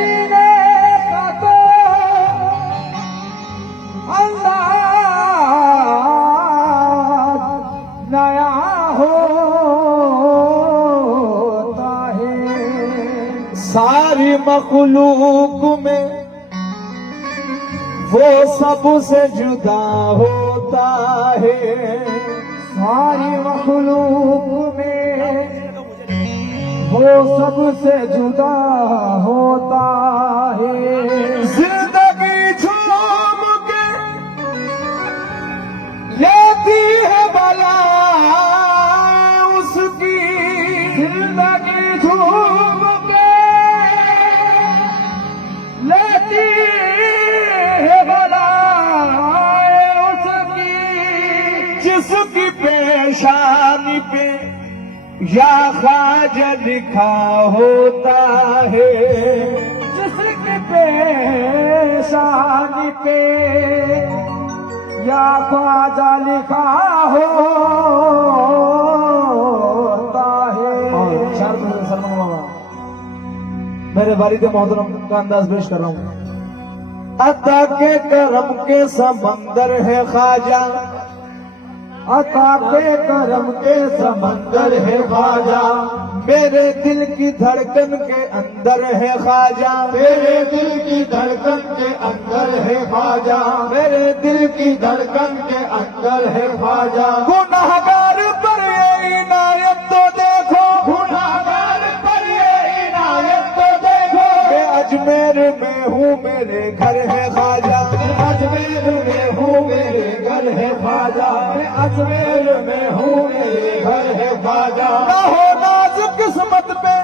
मदीने का तो अंदाज नया होता है। सारी मखलूक में वो सबसे जुदा होता है। सारी मखलूक में वो सबसे जुदा होता है। जिंदगी झूम के लेती है बला उसकी। जिंदगी झूम के लेती है बलाए उसकी। जिसकी पेशानी पे या ख्वाजा लिखा होता है। जिसकी पेशानी पे या ख्वाजा लिखा होता है। सलमान बाबा मेरे वालिद मोहतरम का अंदाज पेश कर रहा हूँ। अता के करम के समंदर है ख्वाजा। अता के करम के समंदर है ख्वाजा। मेरे दिल की धड़कन के अंदर है ख्वाजा। मेरे दिल की धड़कन के अंदर है ख्वाजा। मेरे दिल की धड़कन के अंदर है ख्वाजा। गुनाहगार पर ये इनायत तो देखो। गुनाहगार पर ये इनायत तो देखो। मैं अजमेर में हूँ मेरे घर है ख्वाजा। अजमेर में हूँ मेरे घर है ख्वाजा। मैं अजमेर में हूँ मेरे घर है ख्वाजा। ना हो नाज किस्मत पे,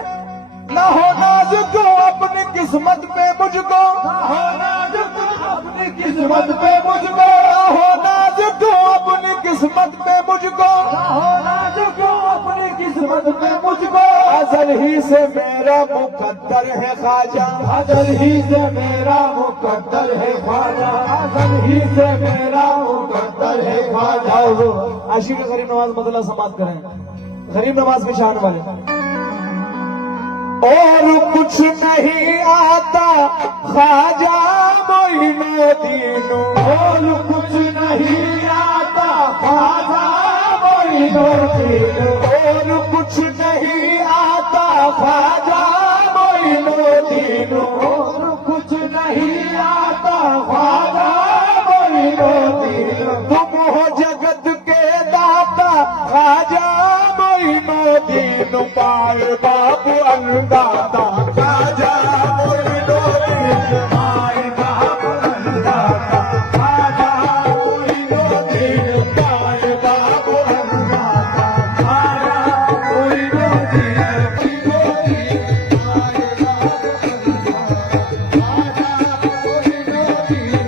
ना हो नाज को अपनी किस्मत पे मुझको। ना हो नाज को अपनी किस्मत पे मुझको। ना हो नाज को अपनी किस्मत पे मुझको। ना हो नाज को अपनी किस्मत पे मुझको। अजल ही से मेरा मुकद्दर है ख्वाजा। अजल ही से मेरा मुकद्दर है ख्वाजा। अजल ही से मेरा मुकद्दर है ख्वाजा। आशिक गरीब नवाज मदला समाज करें। गरीब नवाज की शान वाले। और कुछ नहीं आता ख्वाजा मोइनुद्दीन। और कुछ नहीं आता ख्वाजा मोइनुद्दीन। और कुछ नहीं आता ख्वाजा मोइनुद्दीन। और कुछ नहीं आता ख्वाजा मोइनुद्दीन। तुम हो जगत के दाता ख्वाजा मोइनुद्दीन। पाए बाबू अन्नदाता ख्वाजा मोइनुद्दीन। पाए बाबू अन्नदाता ख्वाजा मोइनुद्दीन। पाए बाबू अन्नदाता ख्वाजा मोइनुद्दीन। पाए बाबू अन्नदाता ख्वाजा मोइनुद्दीन।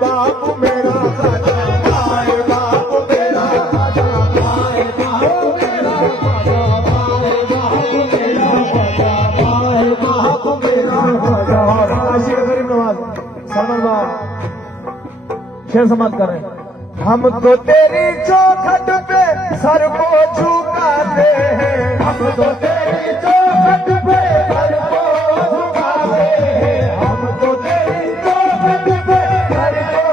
बाप मेरा खाजा, माए बाप मेरा खाजा, माए बाप मेरा खाजा, माए बाप मेरा खाजा, माए बाप मेरा खाजा। शेर गरीब नवाज सलमान बाप शेर समाप्त करें। हम तो तेरी चौखट पे सर को झुकाते हैं, हम तो तेरी चौखट पे सर को झुकाते हैं, हम तो तेरी चौखट पे सर को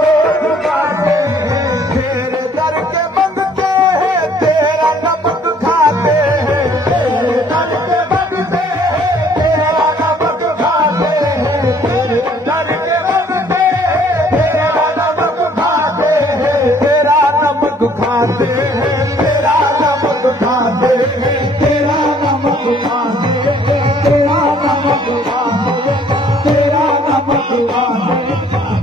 झुकाते हैं। तेरे दर के मंगते हैं, तेरा नमक खाते हैं, तेरे दर के मंगते हैं, तेरा नमक खाते हैं, तेरे दर के मंगते हैं, तेरा नमक खाते हैं, तेरा नमक खाते हैं, तेरा नमक खाते हैं, तेरा नमक खाते हैं, तेरा नमक खाते हैं, तेरा नमक खाते हैं, तेरा नमक खाते हैं, तेरा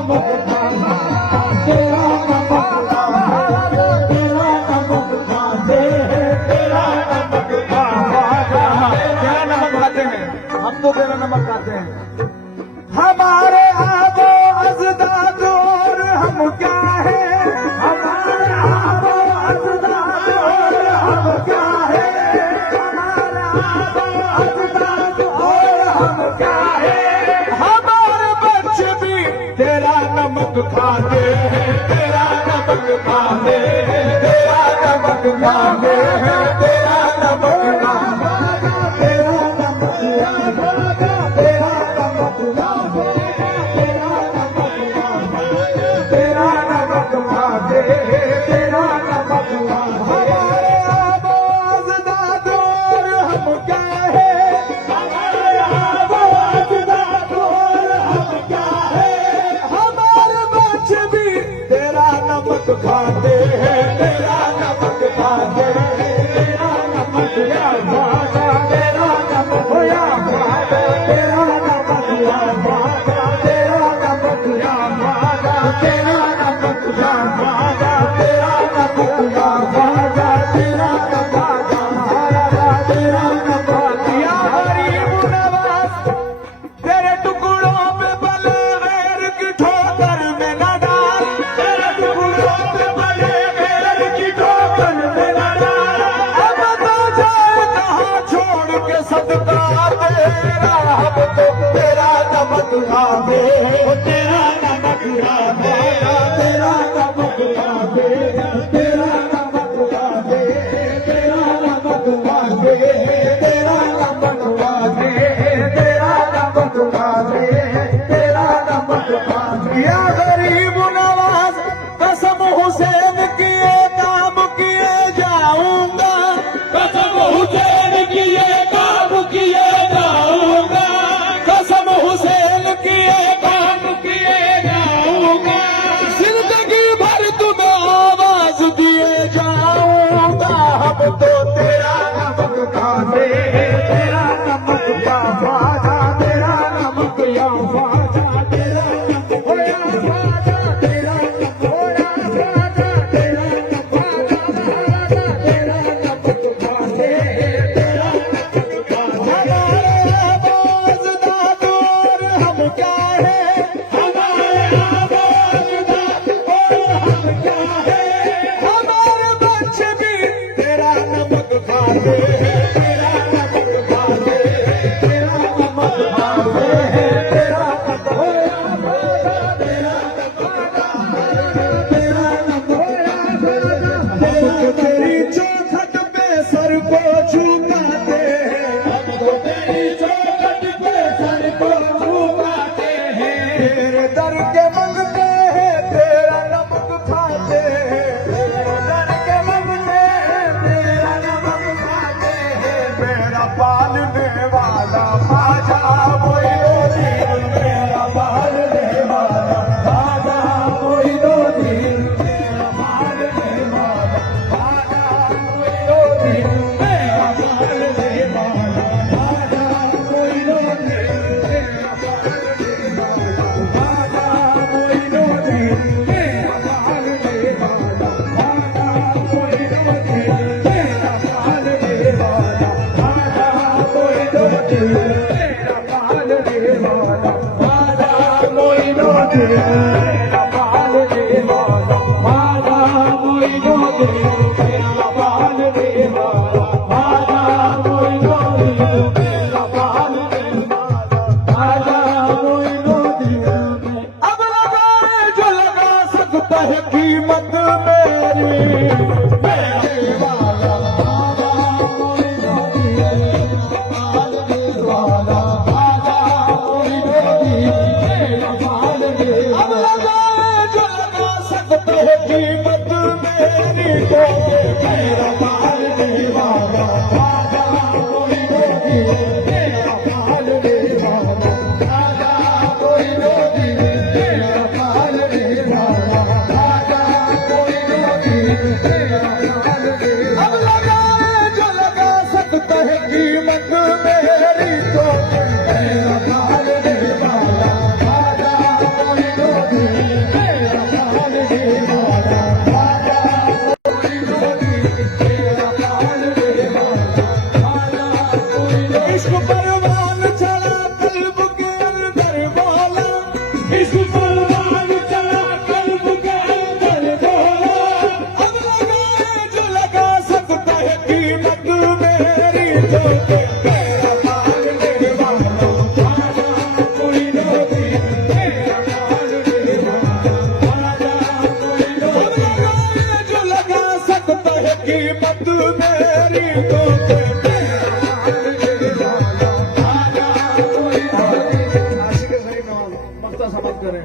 नमक खाते हैं, तेरा नमक खाते हैं, तेरा नमक खाते हैं, तेरा नमक खाते हैं। तेरा नमक खाते हैं, हम तो तेरा नमक खाते हैं। हमारे आबो अजदाद और हम क्या है, हमारे आबो अजदाद और हम क्या है, हमारे आबो अजदाद और हम क्या है। हमारे बच्चे भी तेरा नमक खाते हैं, तेरा नमक खाते हैं, तेरा नमक खाते हैं, तेरा नमक खाते हैं, तेरा नमक खाते हैं, तेरा नमक खाते हैं, तेरा नमक खाते हैं, तेरा नमक खाते हैं, तेरा नमक खाते हैं। हमारे आबो अजदाद और हम क्या है, हमारे आबो अजदाद और हम क्या है। हमारे बच्चे भी तेरा नमक खाते हैं, तेरा नमक खाते हैं, तेरा नमक खाते हैं, तेरा नमक या खाते, तेरा नमक या खाते, तेरा नमक या खाते, तेरा नमक या खाते, तेरा नमक या खाते, तेरा नमक या खाते, तेरा नमक या गरीब नवाज तेरे टुकड़ों पे बले गैर की ठोकर में न डाल, तेरे टुकड़ों पे बने गैर की ठोकर में न डाल। अब तो जाए कहाँ छोड़ के सदका तेरा, हम तो तेरा नमक खाते हैं, तेरा नमक खाते हैं, तेरा नमक खाते हैं, तेरा नमक खाते हैं, तेरा नमक खाते हैं, तेरा नमक खाते हैं, तेरा नमक खाते हैं, तेरा नमक खाते हैं। या गरीब नवाज कसम हुसैन किए काम किए जाऊंगा, कसम हुसैन की ये काम किए जाऊंगा, कसम हुसैन किए काम किए जाऊंगा, जिंदगी भर तुम्हें आवाज दिए जाऊंगा। हम तो तेरा नमक खाते हैं, तेरा नमक या फाजा, तेरा नमक या फाजा, तेरा नमक या फाजा, तेरा नमक या फाजा, तेरा नमक फाजा, तेरा नमक खाते हैं, तेरा नमक खाते हैं। आवाज दादोर हम क्या है, हमारे आवाज दाद और हम क्या है। हमारे बच्चे भी तेरा नमक खाते हैं, तेरा नमक खाते हैं, तेरा नमक खाते हैं, तेरा नमक होया फाजा, तेरा नमक खाते हैं, तेरा नमक होया फाजा, तेरा नमक। तेरी चौखट पे सर को झुकाते हैं, हमको तेरी चौखट पे सर को झुकाते हैं, तेरे दर के मंगते हैं, तेरा नमक खाते हैं, तेरे दर के मंगते हैं, तेरा नमक खाते हैं। मेरा पालने वाला खाजा कोई दो दिन, मेरा पालने वाला खाजा कोई दो दिन, मेरा पालने वाला खाजा कोई दो दिन, मेरा पालने वाला खाजा कोई दो दिन, मेरा पालने वाला खाजा कोई दो दिन, मेरा पालने वाला खाजा कोई दो दिन, मेरा पालने वाला खाजा कोई दो दिन, मेरा पालने वाला मेरा पालने वाला राजा मोइनुद्दीन मेरा पालने वाला राजा मोइनुद्दीन मेरा पालने वाला राजा मोइनुद्दीन मेरा पालने वाला। अब लगाए जो लगा सकता है कीमत मेरी तो मेरा पालने वाला राजा मोइनुद्दीन मेरा पालने वाला राजा मोइनुद्दीन मेरा पालने वाला राजा मोइनुद्दीन। इश्क परवान चला कल्ब के अंदर वाला इश्क परवान चला कल्ब के अंदर वाला। अब लगाए जो लगा सकता है कीमत मेरी तो मेरा पालने वाला राजा मोइनुद्दीन मेरा पालने वाला राजा मोइनुद्दीन। अब लगाए जो लगा सकता है कीमत मेरी तो मेरा पालने वाला राजा मोइनुद्दीन। आशिक गरीब नवाज मख्ता समाप्त करें।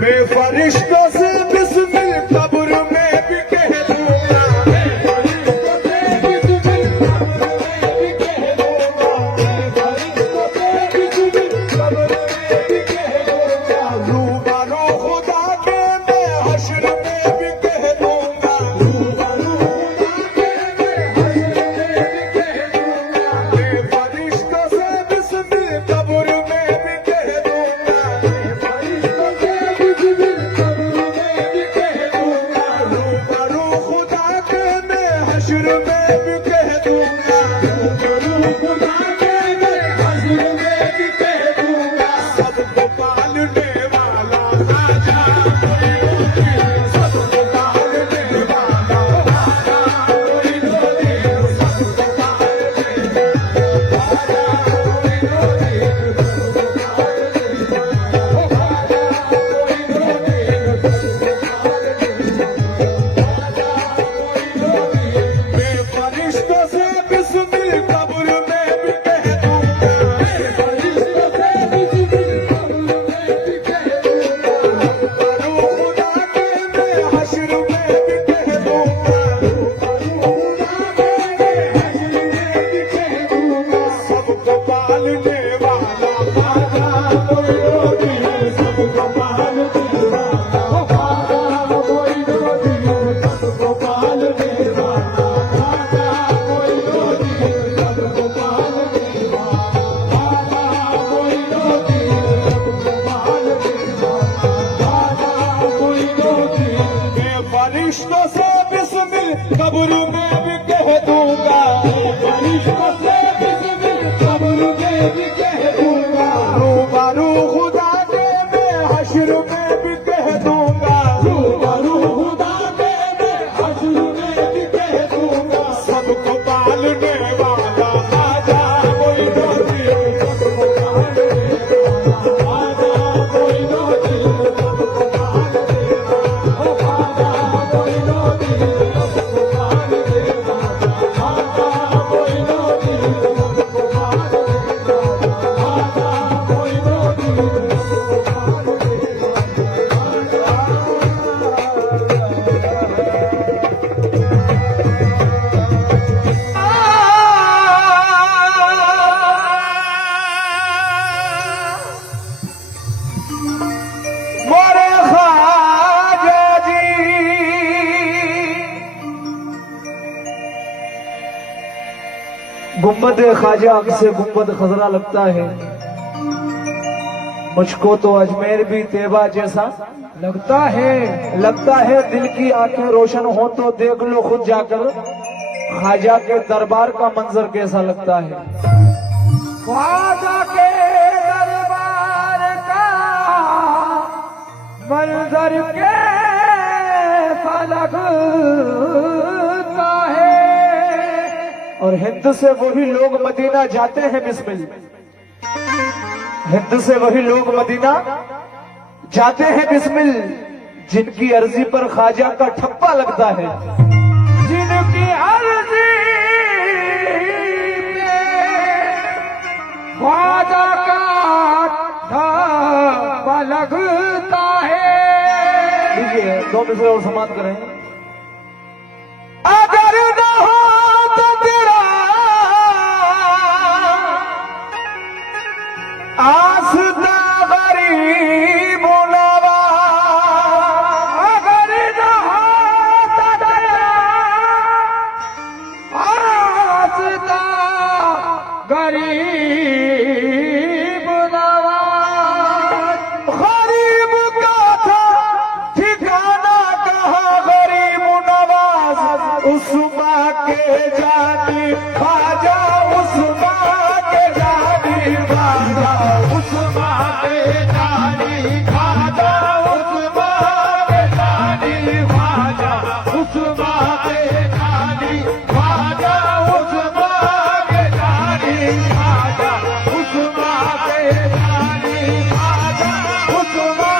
मैं फरिश्तों से बिस्मिल कब्र में भी कह दूंगा मैं फरिश्तों से बिस्मिल कब्र में भी कह दूंगा मैं फरिश्तों से बिस्मिल कब्र में भी कह दूंगा। रूबरू खुदा के मैं हश्र में भी कह दूंगा रूबरू खुदा के मैं हश्र में भी कह दूंगा। मैं फरिश्तों से बिस्मिल कब्र में भी कह दूंगा मैं फरिश्तों से बिस्मिल कब्र में भी कह दूंगा। रूबरू खुदा के मैं हश्र में भी कह दूंगा रूबरू खुदा के मैं हश्र में भी कह दूंगा। सबको पालने वाला राजा मोइनुद्दीन सबको पालने वाला राजा मोइनुद्दीन सबको पालने वाला राजा मोइनुद्दीन सबको पालने वाला राजा मोइनुद्दीन सबको पालने वाला राजा मोइनुद्दीन। मैं फरिश्तों से बिस्मिल कब्र में भी कह दूंगा मैं फरिश्तों से बिस्मिल कब्र में भी कह दूंगा। रूबरू खुदा के मैं हश्र में भी कह दूंगा रूबरू खुदा के मैं हश्र में भी कह दूंगा। सबको पालने वाला राजा मोइनुद्दीन सबको पालने वाला राजा मोइनुद्दीन सबको पालने वाला राजा मोइनुद्दीन सबको पालने वाला राजा मोइनुद्दीन सबको पालने वाला राजा मोइनुद्दीन। मैं फरिश्तों से बिस्मिल कब्र में भी कह दूंगा मैं फरिश्तों से बिस्मिल कब्र में भी कह दूंगा। रूबरू खुदा के मैं हश्र में भी कह दूंगा रूबरू खुदा के मैं हश्र में भी कह दूंगा। सबको पालने वाला राजा मोइनुद्दीन सबको पालने वाला राजा मोइनुद्दीन सबको पालने वाला राजा मोइनुद्दीन सबको पालने वाला राजा मोइनुद्दीन सबको पालने वाला राजा मोइनुद्दीन सबको मोरे ख्वाजा जी गुम्बद ख्वाजा से गुम्बद खजरा लगता है। मुझको तो अजमेर भी तेबा जैसा लगता है दिल की आंखें रोशन हो तो देख लो खुद जाकर ख्वाजा के दरबार का मंजर कैसा लगता है। ख्वाजा के दरबार का मंजर कैसा लगता है। और हिंद से वही लोग मदीना जाते हैं बिस्मिल हिंद से वही लोग मदीना जाते हैं बिस्मिल जिनकी अर्जी पर ख्वाजा का ठप्पा लगता है। जिनकी अर्जी पे ख्वाजा का ठप्पा लगता है। लीजिए 2 मिसरे और समाप्त करें। गरीब नवाज, गरीब का था ठिकाना कहाँ गरीब नवाज, उस्मा के जानी ख्वाजा, उस्मा के जानी ख्वाजा, उस्मा के जानी ख्वाजा, उस्मा के जानी ख्वाजा, उस्मा के जानी ख्वाजा, उस्मा के जानी ख्वाजा, उस्मा के जानी ख्वाजा, उस्मा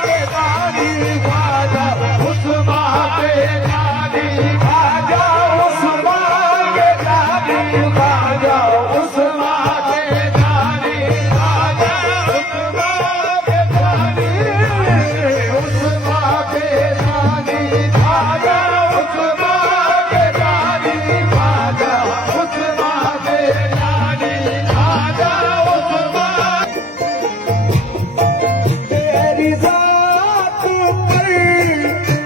के जानी ख्वाजा, उस्मा के जानी ख्वाजा, उस्मा के जानी ख्वाजा, उस्मा के जानी ख्वाजा, उस्मा के जानी, उस्मा के जानी ख्वाजा, उस्मा के जानी ख्वाजा, उस्मा के जानी ख्वाजा, उस्मा। तेरी जात पर,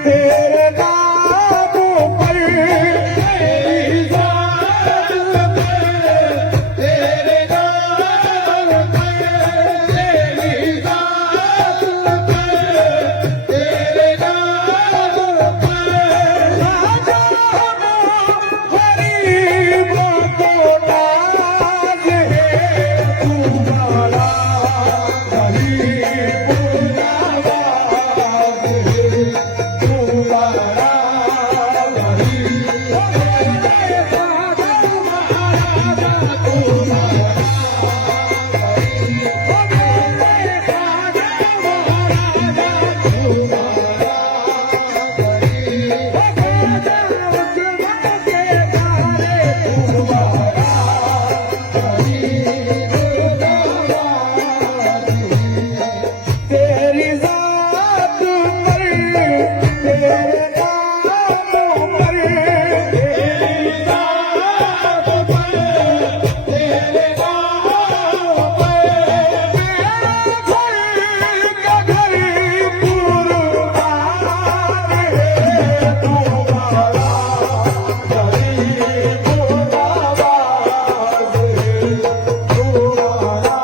तेरे नाम पर, तेरी जात पर, तेरे नाम पर, तेरी जात पर, तेरे नाम पर, राजा गरीबों को नाज है, तू बड़ा गरीब नवाज है, तू बड़ा तेरी जात पर, तेरे नाम पर, तेरी जात पर, तेरे नाम पर, मेरा घर का घर कुर्बान है, तू बड़ा गरीब नवाज है, तू बड़ा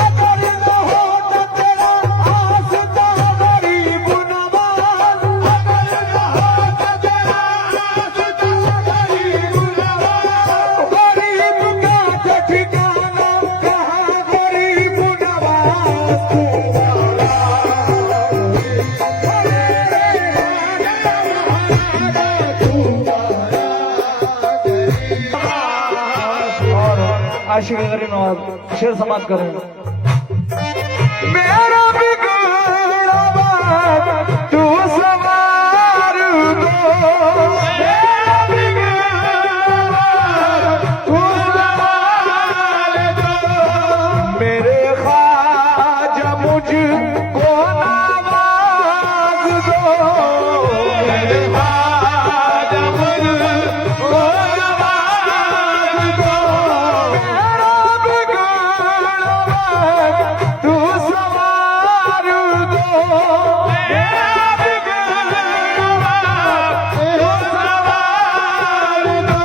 अगर न होता तेरा आसता गरीब नवाज, अगर न होता तेरा आसता गरीब नवाज, गरीब का था ठिकाना कहाँ गरीब नवाज, तू और आशिक गरीब नवाज शेर समाप्त करेंगे। मेरा बिगड़ा बात तू सवार दो, मेरा बिगड़ा बात तू सवार दो, मेरे ख्वाजा मुझको नवाज दो, मेरे ख्वाजा मुझको नवाज दो, मेरा बिगड़ा बात तू सवार दो, मेरा बिगड़ा बात तू सवार दो,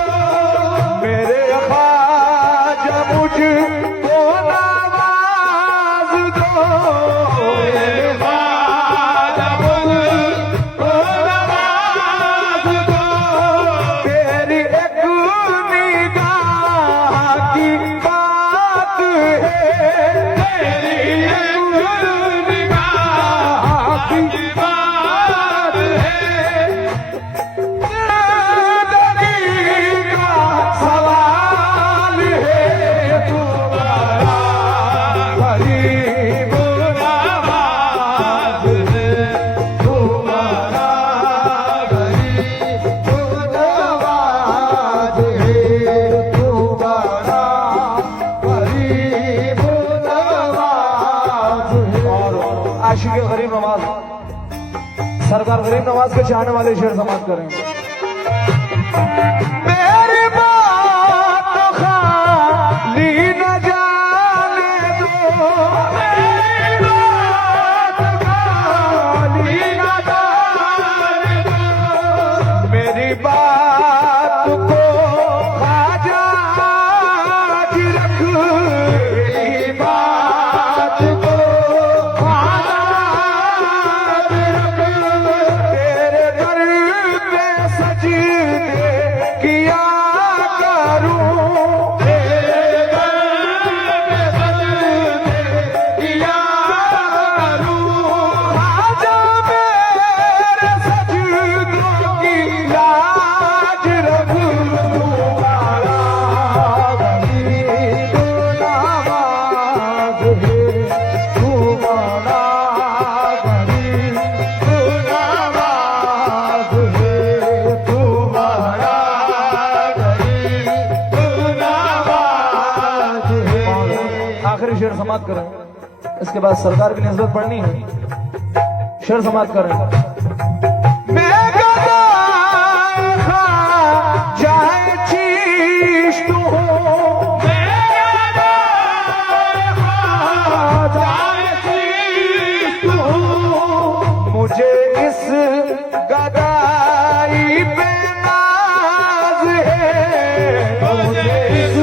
मेरे ख्वाजा मुझको नवाज दो, मेरे ख्वाजा मुझको नवाज दो, तेरी एक निगाह की बात है, तेरी एक निगाह की बात है, जिंदगी का सवाल है, तू बड़ा गरीब नवाज है, तू बड़ा गरीब नवाज है, तू बड़ा गरीब नवाज है। और आशिक गरीब नवाज सरकार गरीब नवाज के चाहने वाले शेर समाप्त करेंगे। मेरी बात तो खाली न जाने दो, मेरी समाप्त करें, इसके बाद सरकार की निस्बत पढ़नी है। शेर समाप्त करें। मैं गदा जाए चीज तू हो, जाए चीज तू हो, मुझे इस गदाई पे नाज है, मुझे इस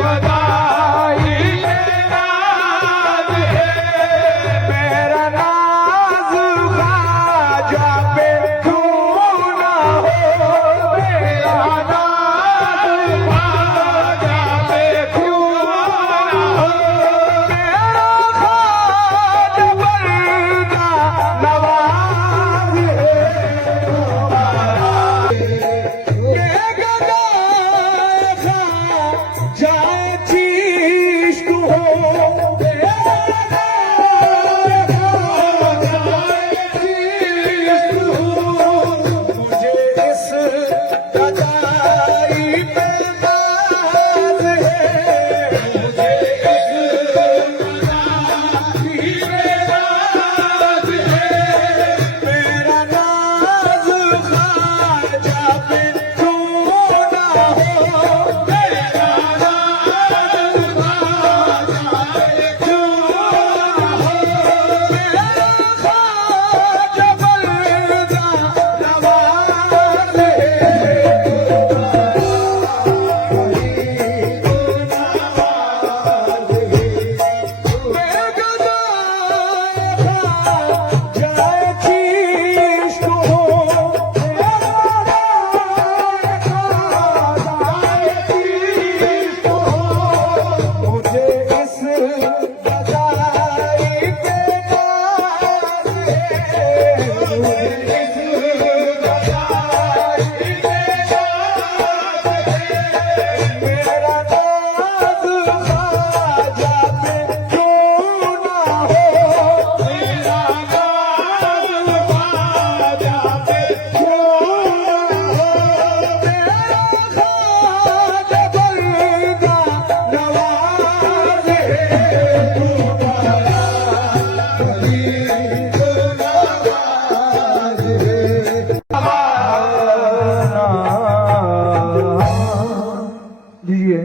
गदाई पे नाज है, मेरा नाज ख्वाजा पे क्यों ना हो, मेरा नाज ख्वाजा पे क्यों ना हो, मेरा ख्वाजा बरदा नवाज है, ये गदा जाए चीज तू हो, जाए चीज तू हो, मुझे इस गदाई पे नाज है, मुझे इस गदाई पे नाज है, मेरा नाज ख्वाजा पे क्यों ना हो, मेरा नाज ख्वाजा पे क्यों ना हो, मेरा ख्वाजा बरदा नवाज मैं गदा जाए चीज तू हो, जाए चीज तू हो, मुझे इस गदाई पे नाज है, मुझे इस गदाई पे नाज है, मेरा नाज ख्वाजा पे क्यों ना हो, मेरा नाज ख्वाजा पे क्यों ना हो, मेरा ख्वाजा बरदा नवाज है, लीजिए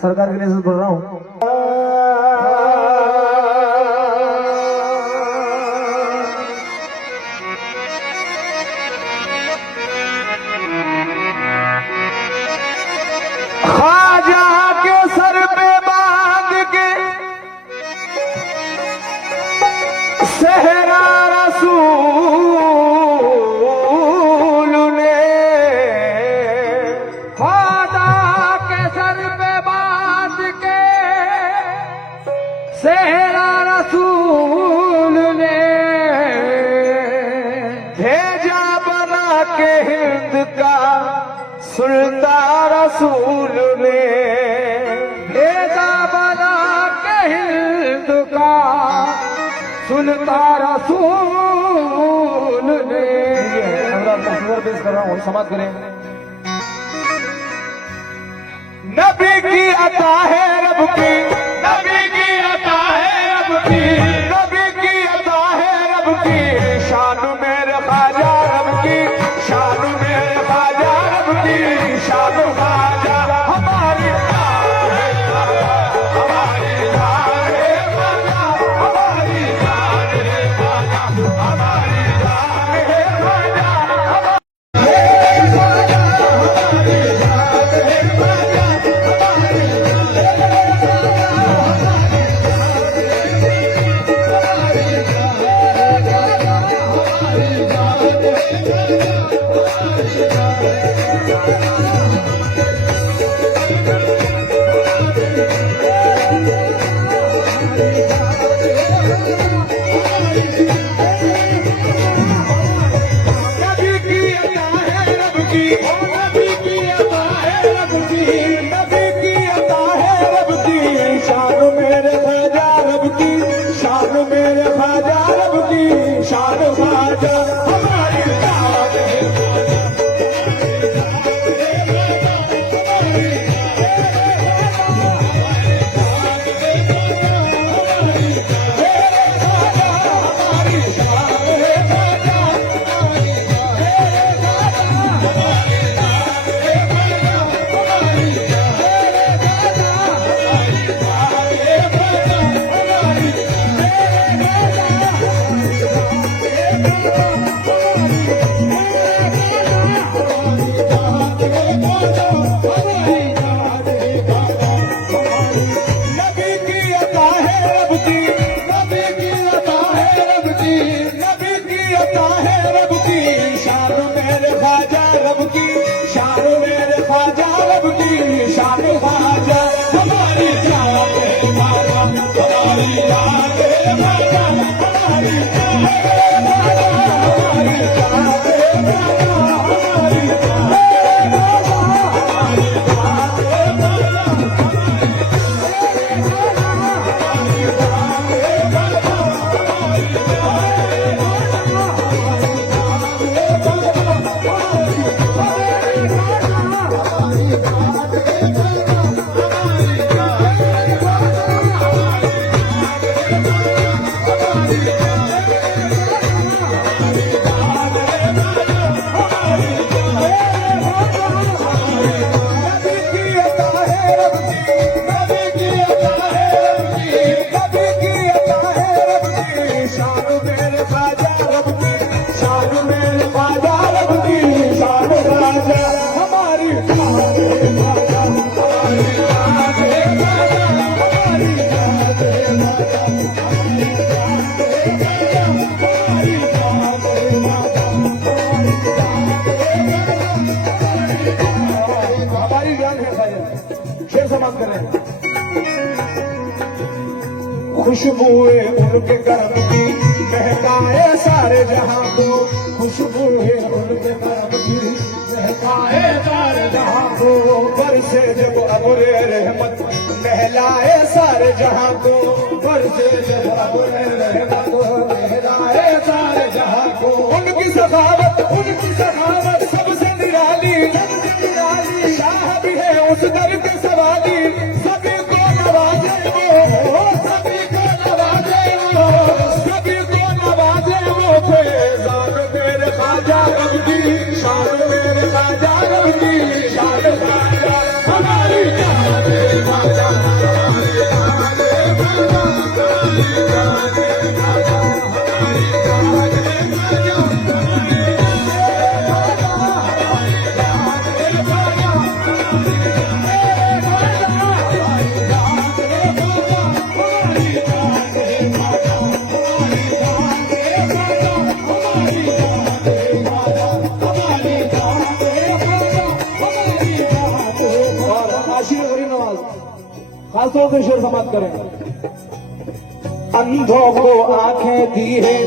सरकार के लिए पढ़ रहा हूँ। ख्वाजा के सर पे बांध के सहरा रसूल ने, ख्वाजा के सर पे बांध के सहरा रसूल ने, भेजा बना के हिंद का सुल्तान रसूल ने, भेजा बना के हिंद का सुल्तान रसूल ने। पेश कर रहा हूँ, समाप्त करें। नबी की अता है रब की, नबी की अता है रब की, नबी की अता है रब की, शान मेरे ख्वाजा रब की, शान मेरे ख्वाजा रब की, शान ख्वाजा हमारी जान है ख्वाजा, हमारी जान है ख्वाजा, हमारी जान है ख्वाजा, हमारी जान है ख्वाजा, रब की शान मेरे ख्वाजा रब की शान मेरे ख्वाजा रब की शान ख्वाजा हमारी जान है ख्वाजा हमारी जान है ख्वाजा हमारी जान है ख्वाजा हमारी जान है ख्वाजा हमारी जान है ख्वाजा हमारी जान है ख्वाजा हमारी जान है ख्वाजा शेर समाप्त करें। खुशबुए उनके कर्म की महकाए सारे जहां को खुशबुए उनके कर्म की महकाए सारे जहां को बरसे जब अबुरे रहमत नहलाए सारे जहां को बरसे जब अबुरे रहमत नहलाए सारे जहां को उनकी सखावत सबसे निराली शाह भी है उस दर के सवाली सभी को नवाजे वो सभी को नवाजे वो सभी को नवाजे वो फैजान मेरे ख्वाजा रब की शान मेरे ख्वाजा रब की शान ख्वाजा हमारी जान है ख्वाजा हमारी जान है ख्वाजा हमारी जान है ख्वाजा हमारी जान है ख्वाजा खासतौर से शेर समाप्त करें। अंधों को आंखें दी है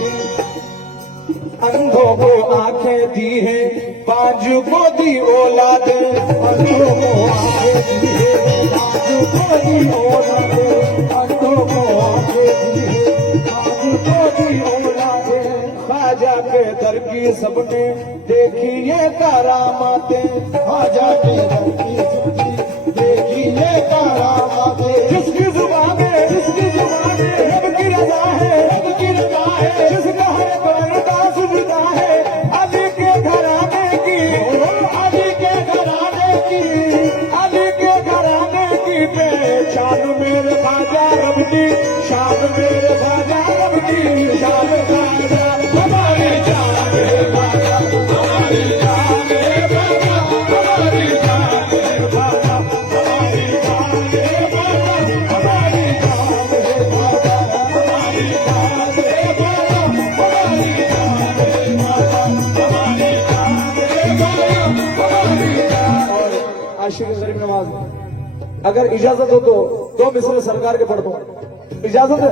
अंधों को आंखें दी है बाजू को दी औलाद अंधों को आंखें दी है बाजू को दी औलाद अंधों को आंखें दी है बाजू को दी औलाद ख्वाजा के दर की सबने देखी ये करामातें ख्वाजा के दर की सबने देखी ये करामातें जिसकी जुबान रब की रजा है रब की रजा है जिसका है बनता सुविधा है अली के घराने की अली के घराने की अली के घराने की पहचान मेरे ख्वाजा रब की शान मेरे ख्वाजा रब की शान ख्वाजा हमारी जान है ख्वाजा हमारी जान है ख्वाजा हमारी जान है ख्वाजा हमारी जान है ख्वाजा हमारी जान है ख्वाजा हमारी जान है ख्वाजा हमारी जान है ख्वाजा हमारी जान है ख्वाजा हमारी जान। और आशिक गरीब नवाज अगर इजाजत हो तो दो मिसरे सरकार के पढ़ दो इजाजत है।